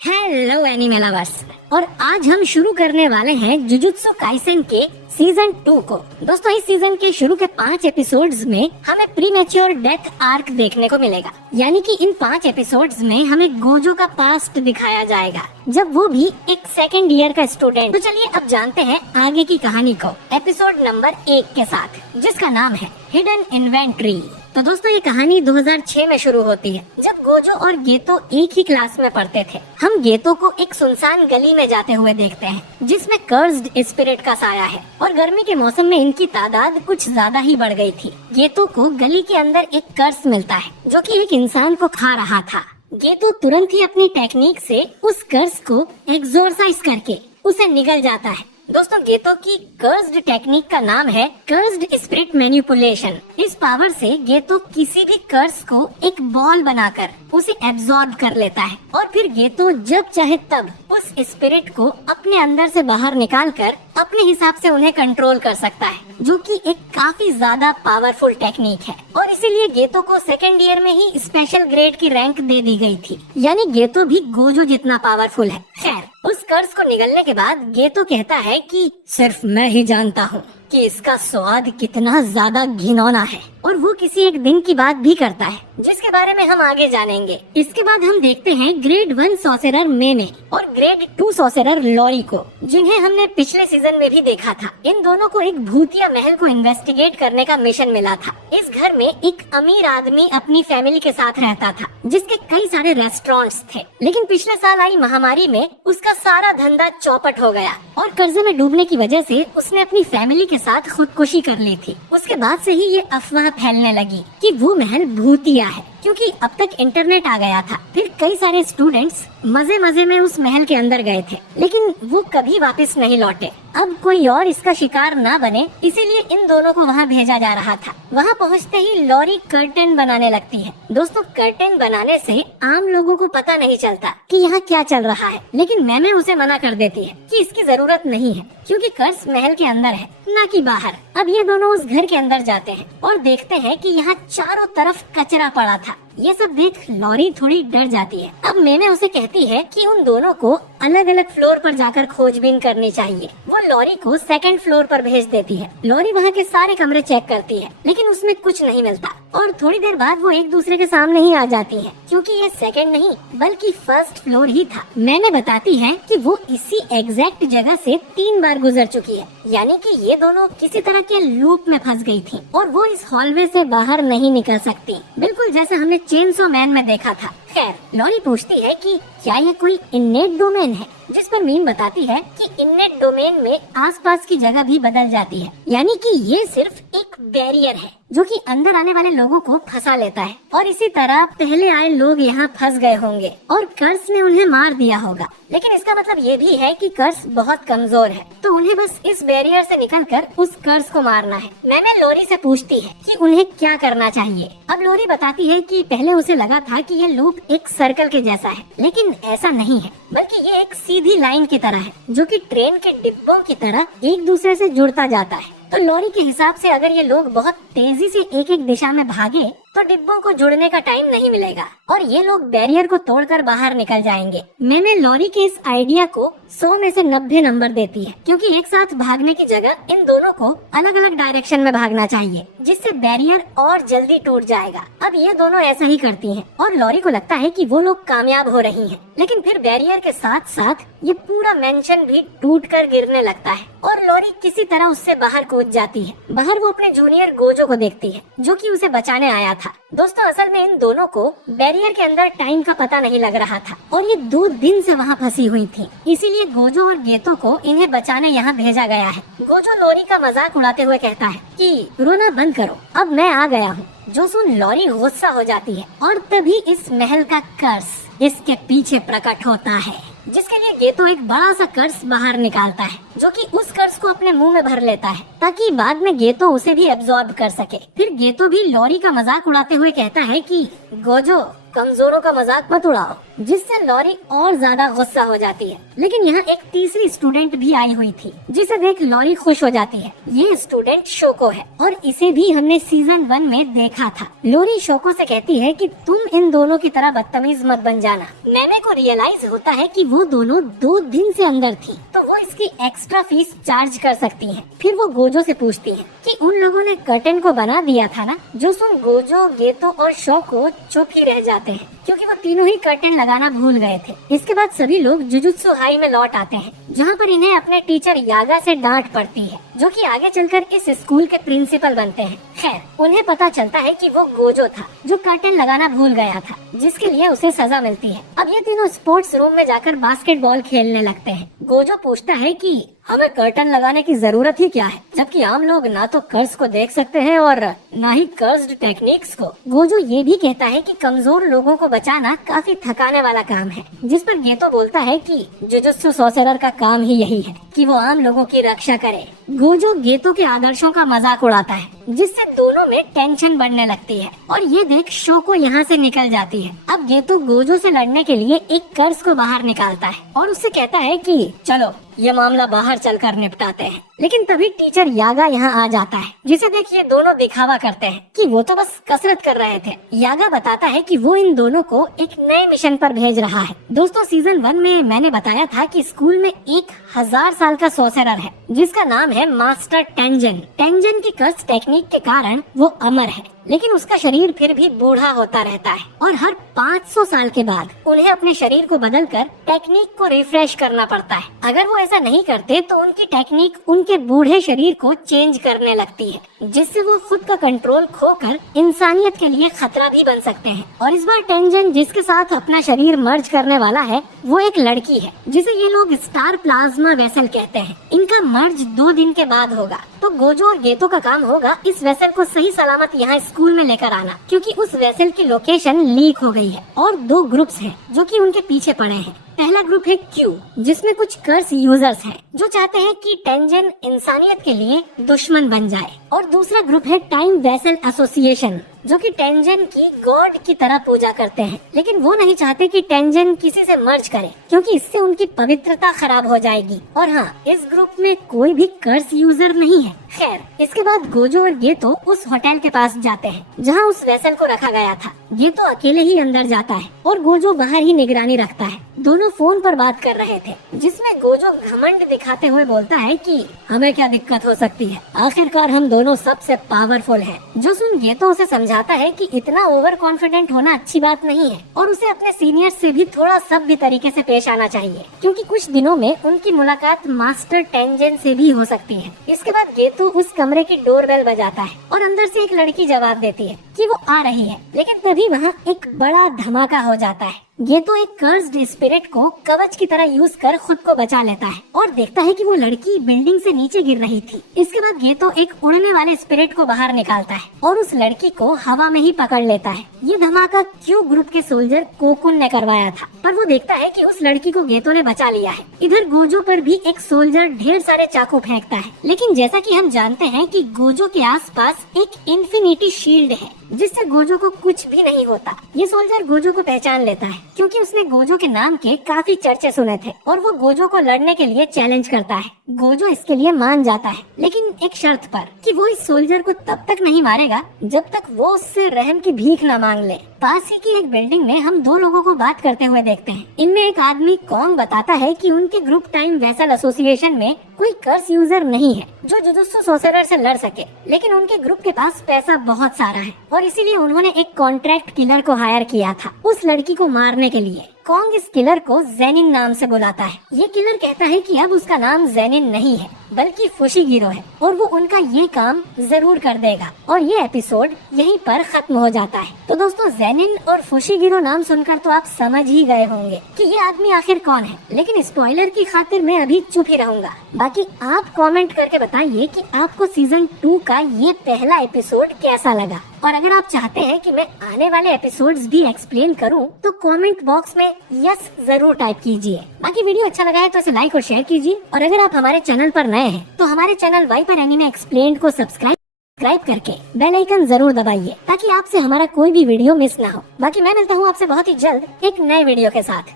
Hello anime lovers, और आज हम शुरू करने वाले हैं जुजुत्सु काइसेन के सीजन 2 को। दोस्तों, इस सीजन के शुरू के 5 एपिसोड्स में हमें प्रीमेच्योर डेथ आर्क देखने को मिलेगा। यानी कि इन 5 एपिसोड्स में हमें गोजो का पास्ट दिखाया जाएगा, जब वो भी एक सेकंड ईयर का स्टूडेंट। तो चलिए अब जानते हैं आगे की कहानी को एपिसोड नंबर 1 के साथ, जिसका नाम है हिडन इन्वेंट्री। तो दोस्तों, ये कहानी 2006 में शुरू होती है, जब गोजो और गेतो एक ही क्लास में पढ़ते थे। हम गेतो को एक सुनसान गली में जाते हुए देखते हैं, जिसमें कर्स्ड स्पिरिट का साया है, और गर्मी के मौसम में इनकी तादाद कुछ ज्यादा ही बढ़ गई थी। गेतो को गली के अंदर एक कर्स मिलता है, जो कि एक इंसान को खा रहा था। गेतो तुरंत ही अपनी टेक्निक से उस कर्स को एक्सोरसाइज करके उसे निगल जाता है। दोस्तों, गेतो की कर्स्ड टेक्निक का नाम है कर्स्ड स्पिरिट मैनिपुलेशन। इस पावर से गेतो किसी भी कर्स को एक बॉल बनाकर उसे एब्जॉर्ब कर लेता है, और फिर गेतो जब चाहे तब उस स्पिरिट को अपने अंदर से बाहर निकालकर अपने हिसाब से उन्हें कंट्रोल कर सकता है, जो कि एक काफी ज्यादा पावरफुल टेक्निक है। और इसीलिए गेतो को सेकेंड ईयर में ही स्पेशल ग्रेड की रैंक दे दी गई थी। यानी गेतो भी गोजो जितना पावरफुल है। खैर, उस कर्स को निगलने के बाद गेतो कहता है कि सिर्फ मैं ही जानता हूँ कि इसका स्वाद कितना ज्यादा घिनौना है, और वो किसी एक दिन की बात भी करता है, जिसके बारे में हम आगे जानेंगे। इसके बाद हम देखते हैं ग्रेड 1 सॉसेरर मेमे और ग्रेड 2 सॉसेरर लॉरी को, जिन्हें हमने पिछले सीजन में भी देखा था। इन दोनों को एक भूतिया महल को इन्वेस्टिगेट करने का मिशन मिला था। इस घर में एक अमीर आदमी अपनी फैमिली के साथ रहता था, जिसके कई सारे रेस्टोरेंट्स थे। लेकिन पिछले साल आई महामारी में उसका सारा धंधा चौपट हो गया, और कर्जे में डूबने की वजह से उसने अपनी फैमिली के साथ खुदकुशी कर ली थी। उसके बाद से ही ये अफवाह फैलने लगी कि वो महल भूतिया है, क्योंकि अब तक इंटरनेट आ गया था। फिर कई सारे स्टूडेंट्स मजे मजे में उस महल के अंदर गए थे, लेकिन वो कभी वापस नहीं लौटे। अब कोई और इसका शिकार ना बने, इसीलिए इन दोनों को वहाँ भेजा जा रहा था। वहाँ पहुँचते ही लॉरी कर्टेन बनाने लगती है। दोस्तों, कर्टेन बनाने से आम लोगों को पता नहीं चलता कि यहाँ क्या चल रहा है, लेकिन मैमे उसे मना कर देती है कि इसकी जरूरत नहीं है, क्योंकि कर्स महल के अंदर है, न कि बाहर। अब ये दोनों उस घर के अंदर जाते हैं और देखते हैं कि यहाँ चारों तरफ कचरा पड़ा था। ये सब देख लॉरी थोड़ी डर जाती है। अब मैंने उसे कहती है कि उन दोनों को अलग अलग फ्लोर पर जाकर खोजबीन करनी चाहिए। वो लॉरी को सेकंड फ्लोर पर भेज देती है। लॉरी वहाँ के सारे कमरे चेक करती है, लेकिन उसमें कुछ नहीं मिलता, और थोड़ी देर बाद वो एक दूसरे के सामने ही आ जाती है, क्योंकि ये सेकंड नहीं बल्कि फर्स्ट फ्लोर ही था। मैंने बताती है कि वो इसी एग्जैक्ट जगह से 3 बार गुजर चुकी है, यानी कि ये दोनों किसी तरह के लूप में फंस गई थी, और वो इस हॉलवे से बाहर नहीं निकल सकती, बिल्कुल जैसे हमने चेनसो मैन में देखा था। खैर, लॉरी पूछती है कि क्या ये कोई इननेट डोमेन है, जिस पर मीम बताती है कि इननेट डोमेन में आसपास की जगह भी बदल जाती है, यानी कि ये सिर्फ एक बैरियर है जो कि अंदर आने वाले लोगों को फंसा लेता है, और इसी तरह पहले आए लोग यहाँ फंस गए होंगे और कर्स ने उन्हें मार दिया होगा। लेकिन इसका मतलब ये भी है कि कर्स बहुत कमजोर है, तो उन्हें बस इस बैरियर से निकलकर उस कर्स को मारना है। मैंने लॉरी से पूछती है कि उन्हें क्या करना चाहिए। अब लॉरी बताती है कि पहले उसे लगा था कि ये लूप एक सर्कल के जैसा है, लेकिन ऐसा नहीं है, बल्कि ये एक सीधी लाइन की तरह है, जो कि ट्रेन के डिब्बों की तरह एक दूसरे से जुड़ता जाता है। तो लॉरी के हिसाब से अगर ये लोग बहुत तेजी से एक एक दिशा में भागे तो डिब्बों को जुड़ने का टाइम नहीं मिलेगा, और ये लोग बैरियर को तोड़कर बाहर निकल जाएंगे। मैंने लॉरी के इस आइडिया को 100 में से 90 नंबर देती है, क्योंकि एक साथ भागने की जगह इन दोनों को अलग अलग डायरेक्शन में भागना चाहिए, जिससे बैरियर और जल्दी टूट जाएगा। अब ये दोनों ऐसा ही करती हैं, और लॉरी को लगता है कि वो लोग कामयाब हो रही हैं। लेकिन फिर बैरियर के साथ साथ ये पूरा मेंशन भी टूटकर गिरने लगता है, और लॉरी किसी तरह उससे बाहर कूद जाती है। बाहर वो अपने जूनियर गोजो को देखती है, जो कि उसे बचाने आया था। दोस्तों, असल में इन दोनों को बैरियर के अंदर टाइम का पता नहीं लग रहा था, और ये 2 दिन से वहाँ फंसी हुई थी, इसीलिए गोजो और गेतो को इन्हें बचाने यहाँ भेजा गया है। गोजो लॉरी का मजाक उड़ाते हुए कहता है कि रोना बंद करो, अब मैं आ गया हूँ। जो सुन लॉरी गुस्सा हो जाती है, और तभी इस महल का कर्स इसके पीछे प्रकट होता है, जिसके लिए गेतो एक बड़ा सा कर्स बाहर निकालता है, जो कि उस कर्स को अपने मुंह में भर लेता है, ताकि बाद में गेतो उसे भी एब्जॉर्ब कर सके। फिर गेतो भी लॉरी का मजाक उड़ाते हुए कहता है कि गोजो, कमजोरों का मजाक मत उड़ाओ, जिससे लॉरी और ज्यादा गुस्सा हो जाती है। लेकिन यहाँ एक तीसरी स्टूडेंट भी आई हुई थी जिसे देख लॉरी खुश हो जाती है। ये स्टूडेंट शोको है और इसे भी हमने सीजन 1 में देखा था। लॉरी शोको से कहती है कि तुम इन दोनों की तरह बदतमीज मत बन जाना। मैमे को रियलाइज होता है कि वो दोनों 2 दिन से अंदर थी, तो वो इसकी एक्स्ट्रा फीस चार्ज कर सकती हैं। फिर वो गोजो से पूछती है कि उन लोगों ने कर्टेन को बना दिया था ना। जो सुन गोजो, गेतो और शोको चुप ही रह जाते हैं क्योंकि वो तीनों ही कर्टेन लगाना भूल गए थे। इसके बाद सभी लोग जुजुत्सु हाई में लौट आते हैं जहाँ पर इन्हें अपने टीचर यागा से डांट पड़ती है, जो कि आगे चलकर इस स्कूल के प्रिंसिपल बनते हैं। खैर, उन्हें पता चलता है कि वो गोजो था जो कर्टेन लगाना भूल गया था, जिसके लिए उसे सजा मिलती है। अब ये तीनों स्पोर्ट्स रूम में जाकर बास्केटबॉल खेलने लगते हैं। गोजो पूछता है कि हमें कर्टन लगाने की जरूरत ही क्या है, जबकि आम लोग ना तो कर्ज को देख सकते हैं और ना ही कर्ज्ड टेक्निक्स को। गोजो ये भी कहता है कि कमजोर लोगों को बचाना काफी थकाने वाला काम है, जिस पर गेतो बोलता है कि जुजुत्सु सॉर्सरर का काम ही यही है कि वो आम लोगों की रक्षा करे। गोजो गेतो के आदर्शों का मजाक उड़ाता है, जिससे दोनों में टेंशन बढ़ने लगती है और ये देख शोको यहाँ से निकल जाती है। अब गेतो गोजो से लड़ने के लिए एक कर्ज को बाहर निकालता है और उससे कहता है कि चलो ये मामला बाहर चलकर निपटाते हैं। लेकिन तभी टीचर यागा यहाँ आ जाता है, जिसे देख ये दोनों दिखावा करते हैं कि वो तो बस कसरत कर रहे थे। यागा बताता है कि वो इन दोनों को एक नए मिशन पर भेज रहा है। दोस्तों, सीजन 1 में मैंने बताया था कि स्कूल में 1000 साल का सॉर्सरर है जिसका नाम है मास्टर टेंजन। टेंजन की कर्ज टेक्निक के कारण वो अमर है, लेकिन उसका शरीर फिर भी बूढ़ा होता रहता है और हर 500 साल के बाद उन्हें अपने शरीर को बदलकर टेक्निक को रिफ्रेश करना पड़ता है। अगर वो ऐसा नहीं करते तो उनकी टेक्निक उनके बूढ़े शरीर को चेंज करने लगती है, जिससे वो खुद का कंट्रोल खोकर इंसानियत के लिए खतरा भी बन सकते हैं। और इस बार टेंजन जिसके साथ अपना शरीर मर्ज करने वाला है वो एक लड़की है, जिसे ये लोग स्टार प्लाज्मा वेसल कहते हैं। इनका मर्ज 2 दिन के बाद होगा, तो गोजो और गेतो का काम होगा इस वेसल को सही सलामत यहाँ स्कूल में लेकर आना, क्योंकि उस वेसल की लोकेशन लीक हो गई है और 2 ग्रुप्स हैं जो कि उनके पीछे पड़े हैं। पहला ग्रुप है क्यू, जिसमें कुछ कर्स यूजर्स हैं जो चाहते हैं कि टेंजन इंसानियत के लिए दुश्मन बन जाए, और दूसरा ग्रुप है टाइम वेसल एसोसिएशन, जो कि टेंजन की गॉड की तरह पूजा करते हैं, लेकिन वो नहीं चाहते कि टेंजन किसी से मर्ज करे क्योंकि इससे उनकी पवित्रता खराब हो जाएगी। और हाँ, इस ग्रुप में कोई भी कर्स यूजर नहीं है। खैर, इसके बाद गोजो और गेतो उस होटल के पास जाते हैं जहाँ उस वेसल को रखा गया था। गेतो अकेले ही अंदर जाता है और गोजो बाहर ही निगरानी रखता है। दोनों फोन पर बात कर रहे थे, जिसमें गोजो घमंड दिखाते हुए बोलता है कि हमें क्या दिक्कत हो सकती है, आखिरकार हम दोनों सबसे पावरफुल हैं। जो सुन गेतो उसे समझाता है कि इतना ओवर कॉन्फिडेंट होना अच्छी बात नहीं है और उसे अपने सीनियर से भी थोड़ा सभ्य तरीके से पेश आना चाहिए, क्योंकि कुछ दिनों में उनकी मुलाकात मास्टर टेंजन से भी हो सकती है। इसके बाद गेतो उस कमरे की डोरबेल बजाता है और अंदर से एक लड़की जवाब देती है कि वो आ रही है, लेकिन तभी वहाँ एक बड़ा धमाका हो जाता है। गेतो एक कर्स्ड स्पिरिट को कवच की तरह यूज कर खुद को बचा लेता है और देखता है कि वो लड़की बिल्डिंग से नीचे गिर रही थी। इसके बाद गेतो एक उड़ने वाले स्पिरिट को बाहर निकालता है और उस लड़की को हवा में ही पकड़ लेता है। ये धमाका क्यू ग्रुप के सोल्जर कोकुन ने करवाया था, पर वो देखता है कि उस लड़की को गेतो ने बचा लिया है। इधर गोजो पर भी एक सोल्जर ढेर सारे चाकू फेंकता है, लेकिन जैसा कि हम जानते हैं कि गोजो के आसपास एक इन्फिनिटी शील्ड है, जिससे गोजो को कुछ भी नहीं होता। ये सोल्जर गोजो को पहचान लेता है क्योंकि उसने गोजो के नाम के काफी चर्चे सुने थे और वो गोजो को लड़ने के लिए चैलेंज करता है। गोजो इसके लिए मान जाता है, लेकिन एक शर्त पर कि वो इस सोल्जर को तब तक नहीं मारेगा जब तक वो उससे रहम की भीख न मांग ले। पास ही की एक बिल्डिंग में हम 2 लोगों को बात करते हुए देखते हैं। इनमें एक आदमी कॉन्ग बताता है कि उनके ग्रुप टाइम वेसल एसोसिएशन में कोई कर्स यूजर नहीं है जो जुजुत्सु सॉर्सरर से लड़ सके, लेकिन उनके ग्रुप के पास पैसा बहुत सारा है और इसीलिए उन्होंने एक कॉन्ट्रैक्ट किलर को हायर किया था उस लड़की को मारने के लिए। कॉन्ग इस किलर को जेनिन नाम से बुलाता है। ये किलर कहता है कि अब उसका नाम जेनिन नहीं है बल्कि फुशिगिरो है और वो उनका ये काम जरूर कर देगा। और ये एपिसोड यहीं पर खत्म हो जाता है। तो दोस्तों, जेनिन और फुशिगिरो नाम सुनकर तो आप समझ ही गए होंगे कि ये आदमी आखिर कौन है, लेकिन स्पॉइलर की खातिर मैं अभी चुप ही रहूंगा। बाकी आप कमेंट करके बताइए कि आपको सीजन 2 का ये पहला एपिसोड कैसा लगा, और अगर आप चाहते हैं कि मैं आने वाले एपिसोड्स भी एक्सप्लेन करूं तो कमेंट बॉक्स में यस जरूर टाइप कीजिए। बाकी वीडियो अच्छा लगा है तो इसे लाइक और शेयर कीजिए, और अगर आप हमारे चैनल पर नए हैं तो हमारे चैनल वाई पर एनीमे एक्सप्लेन्ड को सब्सक्राइब सब्सक्राइब करके बेल आइकन जरूर दबाइए ताकि आपसे हमारा कोई भी वीडियो मिस ना हो। बाकी मैं मिलता हूँ आपसे बहुत ही जल्द एक नए वीडियो के साथ।